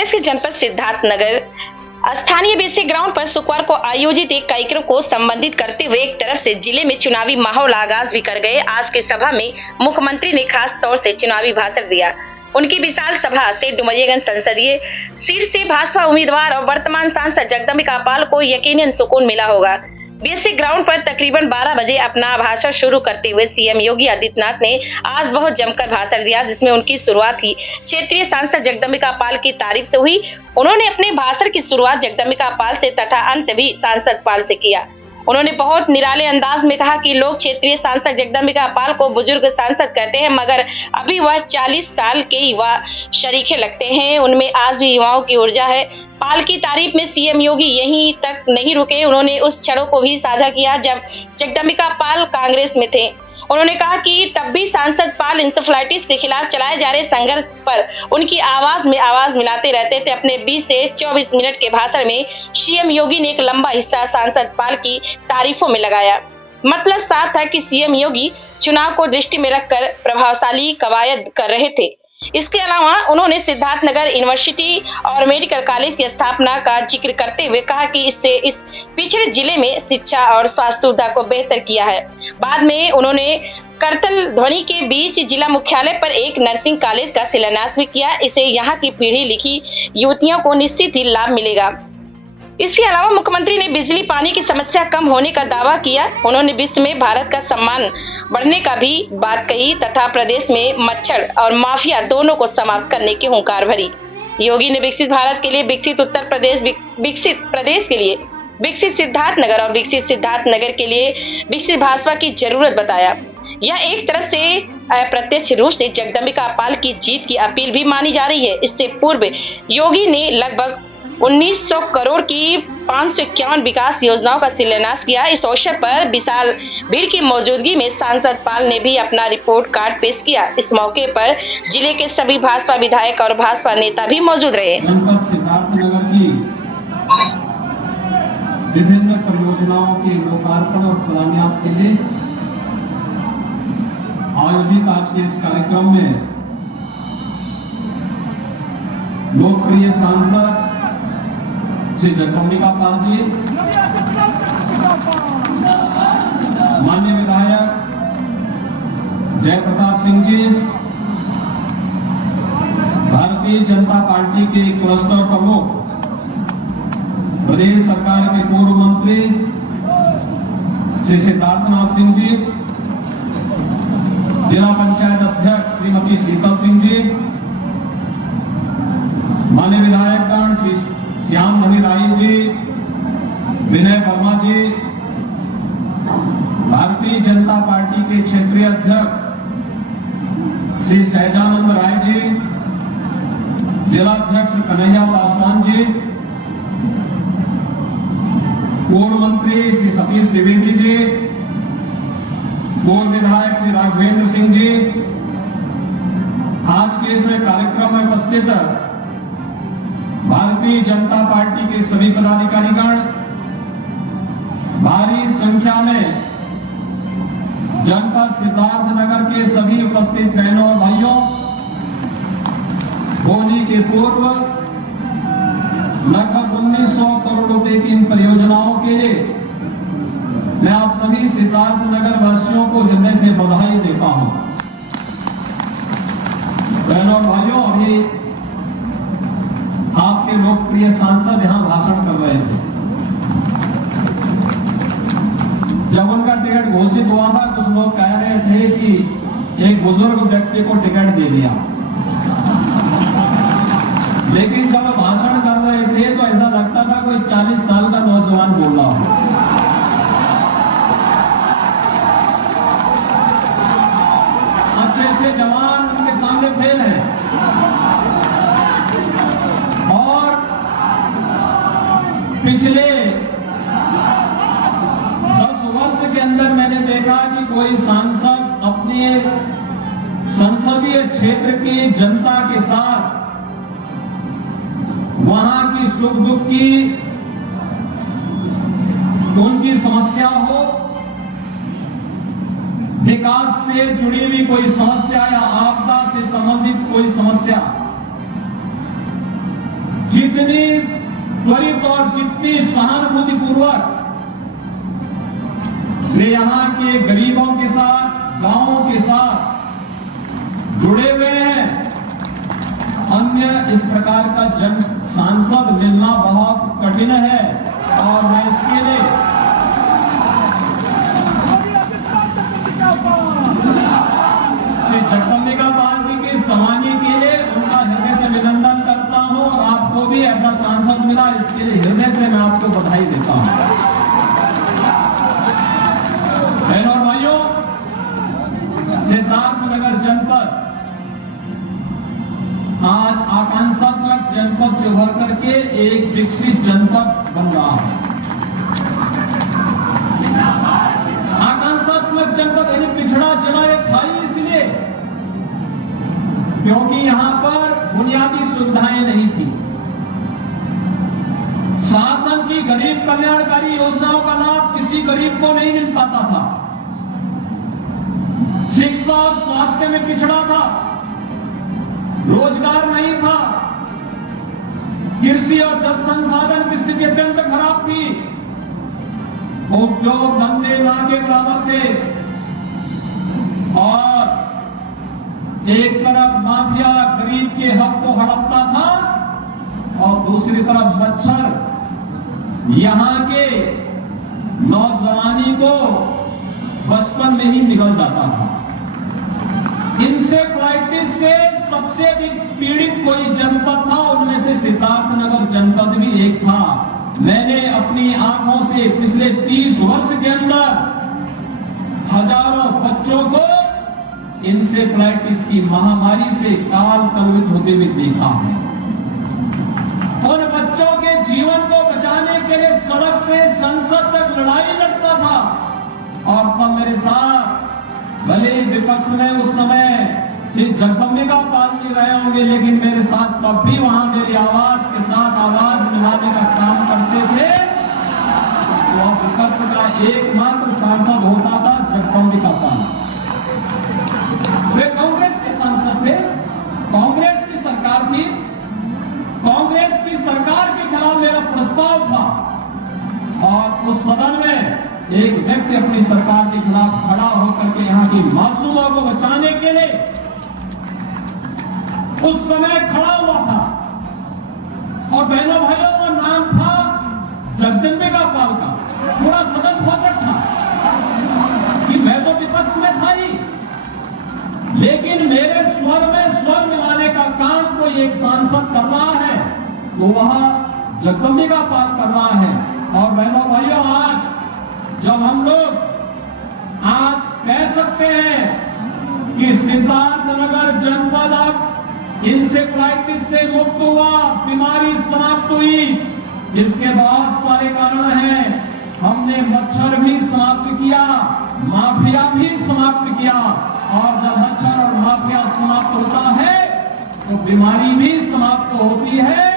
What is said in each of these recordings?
कांग्रेस के जनपद सिद्धार्थनगर स्थानीय बीसी ग्राउंड पर शुक्रवार को आयोजित एक कार्यक्रम को संबोधित करते हुए एक तरफ से जिले में चुनावी माहौल आगाज भी कर गए। आज की सभा में मुख्यमंत्री ने खास तौर से चुनावी भाषण दिया। उनकी विशाल सभा से डुमरियागंज संसदीय सीट से भाजपा उम्मीदवार और वर्तमान सांसद जगदम्बिका पाल को यकीनन सुकून मिला होगा। बीएससी ग्राउंड पर तकरीबन 12 बजे अपना भाषण शुरू करते हुए सीएम योगी आदित्यनाथ ने आज बहुत जमकर भाषण दिया, जिसमें उनकी शुरुआत ही क्षेत्रीय सांसद जगदम्बिका पाल की तारीफ से हुई। उन्होंने अपने भाषण की शुरुआत जगदम्बिका पाल से तथा अंत भी सांसद पाल से किया। उन्होंने बहुत निराले अंदाज में कहा कि लोग क्षेत्रीय सांसद जगदम्बिका पाल को बुजुर्ग सांसद कहते हैं, मगर अभी वह 40 साल के युवा शरीके लगते हैं। उनमें आज भी युवाओं की ऊर्जा है। पाल की तारीफ में सीएम योगी यहीं तक नहीं रुके। उन्होंने उस क्षणों को भी साझा किया जब जगदम्बिका पाल कांग्रेस में थे। उन्होंने कहा कि तब भी सांसद पाल इंसेफ्लाइटिस के खिलाफ चलाए जा रहे संघर्ष पर उनकी आवाज में आवाज मिलाते रहते थे। अपने 20 से 24 मिनट के भाषण में सीएम योगी ने एक लंबा हिस्सा सांसद पाल की तारीफों में लगाया। मतलब साफ था कि सीएम योगी चुनाव को दृष्टि में रखकर प्रभावशाली कवायद कर रहे थे। इसके अलावा उन्होंने सिद्धार्थनगर यूनिवर्सिटी और मेडिकल कॉलेज की स्थापना का जिक्र करते हुए कहा कि इससे इस पिछड़े जिले में शिक्षा और स्वास्थ्य सुविधा को बेहतर किया है। बाद में उन्होंने करतल ध्वनि के बीच जिला मुख्यालय पर एक नर्सिंग कॉलेज का शिलान्यास भी किया। इसे यहाँ की पीढ़ी लिखी युवतियों को निश्चित ही लाभ मिलेगा। इसके अलावा मुख्यमंत्री ने बिजली पानी की समस्या कम होने का दावा किया। उन्होंने विश्व में भारत का सम्मान बढ़ने का भी बात कही तथा प्रदेश में मच्छर और माफिया दोनों को समाप्त करने की हुंकार भरी। योगी ने विकसित भारत के लिए विकसित उत्तर प्रदेश, विकसित प्रदेश के लिए विकसित सिद्धार्थनगर और विकसित सिद्धार्थनगर के लिए विकसित भाजपा की जरूरत बताया। यह एक तरफ से अप्रत्यक्ष रूप से जगदम्बिका पाल की जीत की अपील भी मानी जा रही है। इससे पूर्व योगी ने लगभग 1900 करोड़ की 551 विकास योजनाओं का शिलान्यास किया। इस अवसर पर विशाल भीड़ की मौजूदगी में सांसद पाल ने भी अपना रिपोर्ट कार्ड पेश किया। इस मौके पर जिले के सभी भाजपा विधायक और भाजपा नेता भी मौजूद रहे। जनपद सिद्धार्थनगर की विभिन्न परियोजनाओं के लोकार्पण और शिलान्यास के लिए आयोजित आज के इस कार्यक्रम में लोकप्रिय सांसद श्री जगदम्बिका पाल जी, माननीय विधायक जयप्रताप सिंह जी, भारतीय जनता पार्टी के क्लस्टर प्रमुख प्रदेश सरकार के पूर्व मंत्री श्री सिद्धार्थनाथ सिंह जी, जिला पंचायत अध्यक्ष श्रीमती शीतल सिंह जी, माननीय विधायकगण श्री श्याम धनी राय जी, विनय वर्मा जी, भारतीय जनता पार्टी के क्षेत्रीय अध्यक्ष श्री सहजानंद राय जी, जिला अध्यक्ष कन्हैया पासवान जी, पूर्व मंत्री श्री सतीश द्विवेदी जी, पूर्व विधायक श्री राघवेंद्र सिंह जी, आज के इस कार्यक्रम में उपस्थित भारतीय जनता पार्टी के सभी पदाधिकारीगण, भारी संख्या में जनपद सिद्धार्थनगर के सभी उपस्थित बहनों और भाइयों, होली के पूर्व लगभग 1900 करोड़ रुपए की इन परियोजनाओं के लिए मैं आप सभी सिद्धार्थनगर वासियों को हृदय से बधाई देता हूं। बहनों और भाइयों, अभी आपके लोकप्रिय सांसद यहां भाषण कर रहे थे। जब उनका टिकट घोषित हुआ था, कुछ लोग कह रहे थे कि एक बुजुर्ग व्यक्ति को टिकट दे दिया, लेकिन जब भाषण कर रहे थे तो ऐसा लगता था कोई 40 साल का नौजवान बोल रहा हो। अच्छे अच्छे जवान उनके सामने फेल है। पिछले 10 वर्ष के अंदर मैंने देखा कि कोई सांसद अपने संसदीय क्षेत्र की जनता के साथ वहां की सुख दुख की, उनकी समस्या हो, विकास से जुड़ी हुई कोई समस्या या आपदा से संबंधित कोई समस्या, जितनी त्वरित और जितनी सहानुभूतिपूर्वक वे यहाँ के गरीबों के साथ, गांवों के साथ जुड़े हुए हैं, अन्य इस प्रकार का जन सांसद मिलना बहुत कठिन है। और मैं इसके लिए श्री जगदम्बिका पाल जी की सवानी के लिए उनका हृदय से अभिनंदन करता हूं, और आपको भी ऐसा सांसद मिला, इसके लिए हृदय से मैं आपको बधाई देता हूं। बहनों और भाइयों, सिद्धार्थनगर जनपद आज आकांक्षात्मक जनपद से उभर करके एक विकसित जनपद बन रहा है। आकांक्षात्मक जनपद यानी पिछड़ा जिला एक था ही इसलिए क्योंकि यहां पर बुनियादी सुविधाएं नहीं थी। शासन की गरीब कल्याणकारी योजनाओं का लाभ किसी गरीब को नहीं मिल पाता था। शिक्षा और स्वास्थ्य में पिछड़ा था, रोजगार नहीं था, कृषि और जल संसाधन की स्थिति अत्यंत खराब थी, उद्योग धंधे ना के बराबर थे, और एक तरफ माफिया गरीब के हक को हड़पता था और दूसरी तरफ मच्छर यहां के नौजवानी को बचपन में ही निगल जाता था। इंसेफ्लाइटिस से सबसे अधिक पीड़ित कोई जनपद था, उनमें से सिद्धार्थनगर जनपद भी एक था। मैंने अपनी आंखों से पिछले 30 वर्ष के अंदर हजारों बच्चों को इंसेफ्लाइटिस की महामारी से काल कलवित होते हुए देखा है। उन बच्चों के जीवन को बचाने के लिए सड़क से संसद तक लड़ाई लड़ता था, और तब मेरे साथ भले ही विपक्ष में उस समय श्री जगदम्बिका पाल जी रहे होंगे, लेकिन मेरे साथ तब भी वहां मेरी आवाज के साथ आवाज मिलाने का काम करते थे। वह विपक्ष का एकमात्र सांसद होता था जगदम्बिका पाल। वे कांग्रेस के सांसद थे, कांग्रेस की सरकार थी, कांग्रेस की सरकार के खिलाफ मेरा प्रस्ताव था, और उस सदन में एक व्यक्ति अपनी सरकार के खिलाफ खड़ा होकर के यहाँ की मासूमों को बचाने के लिए उस समय खड़ा हुआ था, और बहनों भाइयों का नाम था जगदम्बिका पाल का। पूरा सदन खोचक था कि मैं तो विपक्ष में था ही, लेकिन मेरे स्वर में स्वर मिलाने का काम कोई एक सांसद कर रहा है, तो वह जगदम्बिका पाल कर रहा है। और बहनों भाइयों, आज जब हम लोग आज कह सकते हैं कि सिद्धार्थनगर जनपद अब इंसेफ्लाइटिस से मुक्त हुआ, बीमारी समाप्त हुई, इसके बहुत सारे कारण हैं। हमने मच्छर भी समाप्त किया, माफिया भी समाप्त किया, और जब मच्छर और माफिया समाप्त होता है तो बीमारी भी समाप्त होती है,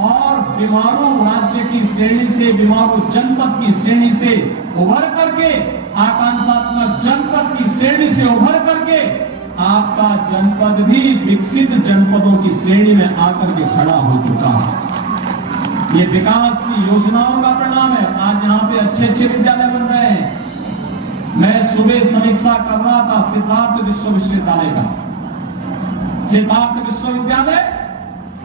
और बीमारू राज्य की श्रेणी से, बीमारू जनपद की श्रेणी से उभर करके, आकांक्षात्मक जनपद की श्रेणी से उभर करके आपका जनपद भी विकसित जनपदों की श्रेणी में आकर के खड़ा हो चुका है। ये विकास की योजनाओं का परिणाम है। आज यहाँ पे अच्छे अच्छे विद्यालय बन रहे हैं। मैं सुबह समीक्षा कर रहा था सिद्धार्थ विश्वविद्यालय का। सिद्धार्थ विश्वविद्यालय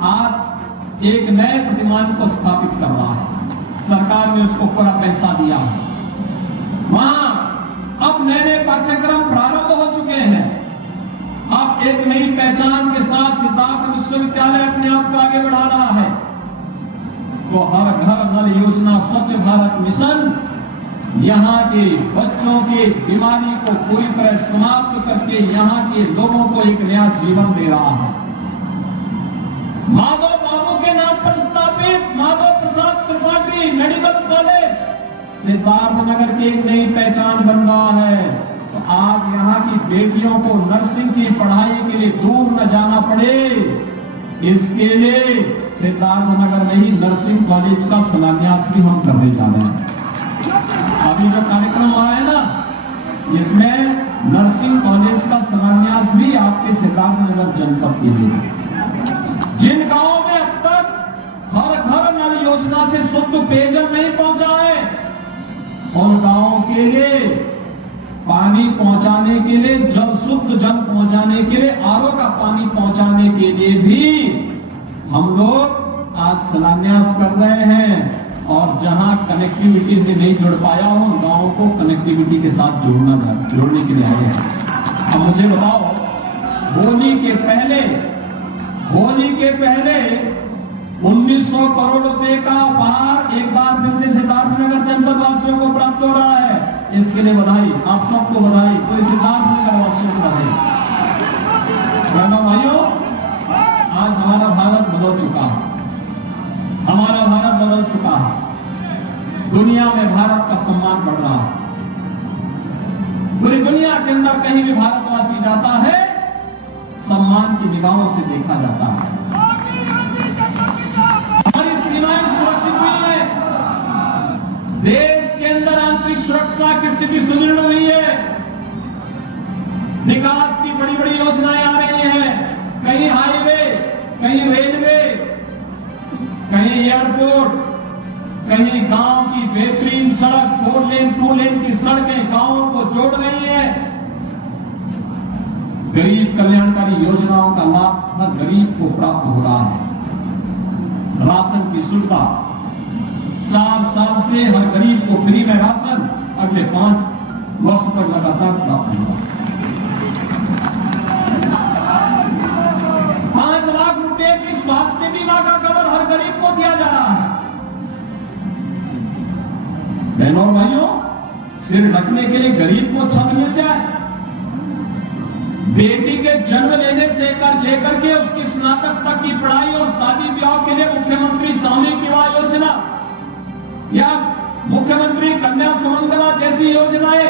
आज एक नए प्रतिमान को स्थापित कर रहा है। सरकार ने उसको पूरा पैसा दिया है। वहां अब नए नए पाठ्यक्रम प्रारंभ हो चुके हैं। अब एक नई पहचान के साथ सिद्धार्थ विश्वविद्यालय अपने आप को आगे बढ़ा रहा है। तो हर घर नल योजना, स्वच्छ भारत मिशन यहाँ के बच्चों की बीमारी को पूरी तरह समाप्त करके यहाँ के लोगों को एक नया जीवन दे रहा है। माधव बाबू के नाम पर स्थापित माधव प्रसाद त्रिपाठी मेडिकल कॉलेज सिद्धार्थनगर की एक नई पहचान बन रहा है। तो आज यहाँ की बेटियों को नर्सिंग की पढ़ाई के लिए दूर न जाना पड़े, इसके लिए सिद्धार्थनगर में ही नर्सिंग कॉलेज का शिलान्यास भी हम करने जा रहे हैं। अभी जो कार्यक्रम हुआ है ना, इसमें नर्सिंग कॉलेज का शिलान्यास भी आपके सिद्धार्थनगर जनपद के लिए। जिन गांवों में अब तक पेयजल नहीं पहुंचा है, उन गांवों के लिए पानी पहुंचाने के लिए, जल शुद्ध जल पहुंचाने के लिए, आरओ का पानी पहुंचाने के लिए भी हम लोग आज शिलान्यास कर रहे हैं। और जहां कनेक्टिविटी से नहीं जुड़ पाया हो, उन गांवों को कनेक्टिविटी के साथ जोड़ने के लिए आए हैं। अब मुझे बताओ, होली के पहले 1900 करोड़ रुपए का उपहार एक बार फिर से सिद्धार्थनगर जनपद वासियों को प्राप्त हो रहा है। इसके लिए बधाई, आप सबको बधाई, पूरे सिद्धार्थनगर वासियों को बधाई। बहनों भाइयों, आज हमारा भारत बदल चुका है, हमारा भारत बदल चुका है। दुनिया में भारत का सम्मान बढ़ रहा है। पूरी दुनिया के अंदर कहीं भी भारतवासी जाता है, सम्मान की निगाहों से देखा जाता है। हमारी सीमाएं सुरक्षित हुई है, देश के अंदर आंतरिक सुरक्षा की स्थिति सुदृढ़ हुई है, विकास की बड़ी बड़ी योजनाएं आ रही हैं, कहीं हाईवे, कहीं रेलवे, कहीं एयरपोर्ट, कहीं गांव की बेहतरीन सड़क, 4 लेन 2 लेन की सड़कें गांवों को जोड़ रही है। गरीब कल्याणकारी योजनाओं का लाभ हर गरीब को प्राप्त हो रहा है। राशन की सुविधा, 4 साल से हर गरीब को फ्री में राशन, अगले 5 वर्ष तक लगातार प्राप्त होगा। 5 लाख रुपए की स्वास्थ्य बीमा का कवर हर गरीब को दिया जा रहा है। बहनों और भाइयों, सिर ढकने के लिए गरीब को छत मिल जाए, बेटी के जन्म लेने से लेकर के उसकी स्नातक तक की पढ़ाई और शादी ब्याह के लिए मुख्यमंत्री सामूहिक विवाह योजना या मुख्यमंत्री कन्या सुमंगला जैसी योजनाएं,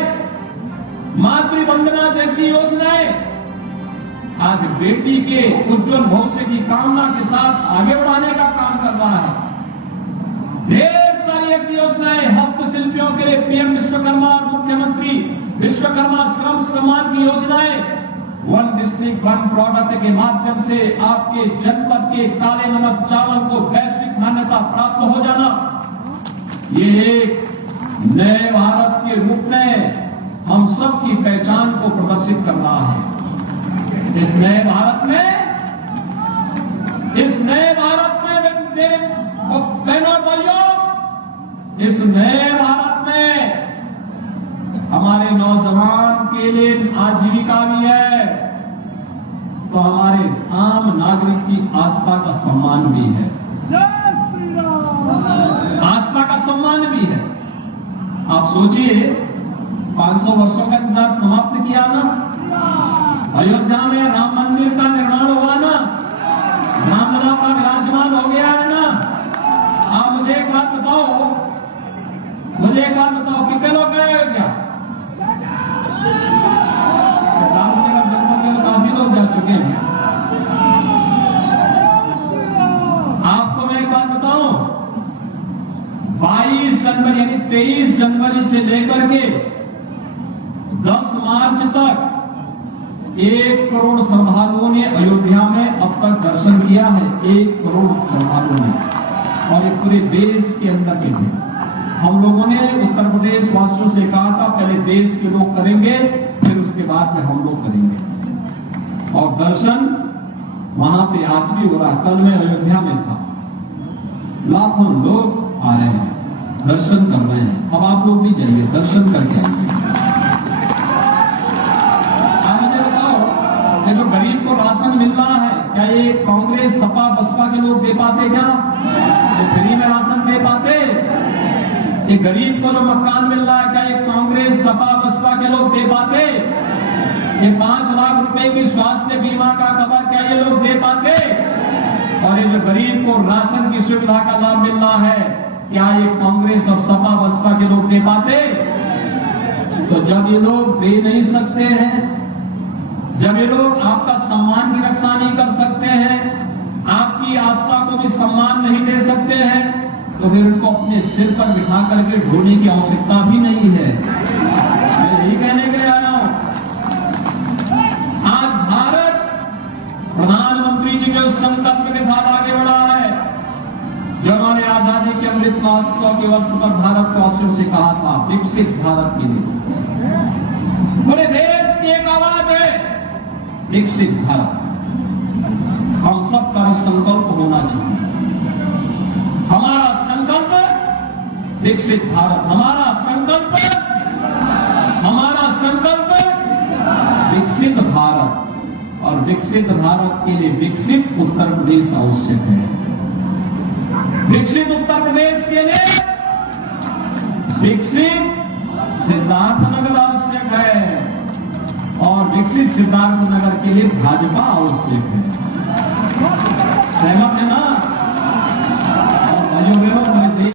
मातृ वंदना जैसी योजनाएं आज बेटी के उज्जवल भविष्य की कामना के साथ आगे बढ़ाने का काम कर रहा है। ढेर सारी ऐसी योजनाएं, हस्तशिल्पियों के लिए पीएम विश्वकर्मा और मुख्यमंत्री विश्वकर्मा श्रम सम्मान की योजनाएं, 1 डिस्ट्रिक्ट 1 प्रोडक्ट के माध्यम से आपके जनपद के काले नमक चावल को वैश्विक मान्यता प्राप्त हो जाना, ये एक नए भारत के रूप में हम सब की पहचान को प्रदर्शित कर रहा है। इस नए भारत में मेरे बहनों और भाइयों, इस नए भारत में हमारे नौजवान के लिए आजीविका भी है, तो हमारे आम नागरिक की आस्था का सम्मान भी है, आस्था का सम्मान भी है। आप सोचिए, 500 वर्षों का इंतजार समाप्त किया ना, अयोध्या में राम मंदिर का निर्माण हुआ ना, रामलला का विराजमान हो गया है ना। आप मुझे एक बात बताओ, कितने लोग गए अयोध्या? रामनगर जनपद के तो काफी लोग जा चुके हैं। आपको मैं एक बात बताऊं, 22 जनवरी यानी 23 जनवरी से लेकर के 10 मार्च तक 1 करोड़ श्रद्धालुओं ने अयोध्या में अब तक दर्शन किया है। 1 करोड़ श्रद्धालुओं ने, और ये पूरे देश के अंदर के थे। हम लोगों ने उत्तर प्रदेश वासियों से कहा था, पहले देश के लोग करेंगे, फिर उसके बाद में हम लोग करेंगे। और दर्शन वहां पे आज भी हो रहा है। कल मैं अयोध्या में था, लाखों लोग आ रहे हैं, दर्शन कर रहे हैं। अब आप लोग भी जाइए, दर्शन करके आइए। ये जो गरीब को राशन मिल रहा है, क्या ये कांग्रेस सपा बसपा के लोग दे पाते? क्या ये फ्री में राशन दे पाते? ये गरीब को जो मकान मिल रहा है, क्या ये कांग्रेस सपा बसपा के लोग दे पाते? ये 5 लाख रुपए की स्वास्थ्य बीमा का कवर क्या ये लोग दे पाते? और ये जो गरीब को राशन की सुविधा का लाभ मिल रहा है, क्या ये कांग्रेस और सपा बसपा के लोग दे पाते? तो जब ये लोग दे नहीं सकते हैं, जब ये लोग आपका सम्मान की रक्षा नहीं कर सकते हैं, आपकी आस्था को भी सम्मान नहीं दे सकते हैं, तो फिर उनको अपने सिर पर बिठा करके ढोने की आवश्यकता भी नहीं है। मैं यही कहने के लिए आया हूं। आज भारत प्रधानमंत्री जी के उस संकल्प के साथ आगे बढ़ा है, जो उन्होंने आजादी के अमृत महोत्सव के वर्ष पर भारतवासियों से कहा था, विकसित भारत के लिए पूरे देश की एक आवाज है, विकसित भारत। हम सबका भी संकल्प होना चाहिए। हमारा संकल्प विकसित भारत, हमारा संकल्प विकसित भारत। और विकसित भारत के लिए विकसित उत्तर प्रदेश आवश्यक है। विकसित उत्तर प्रदेश के लिए विकसित सिद्धार्थनगर आवश्यक है और विकसित सिद्धार्थनगर के लिए भाजपा आवश्यक है। सहमत है ना?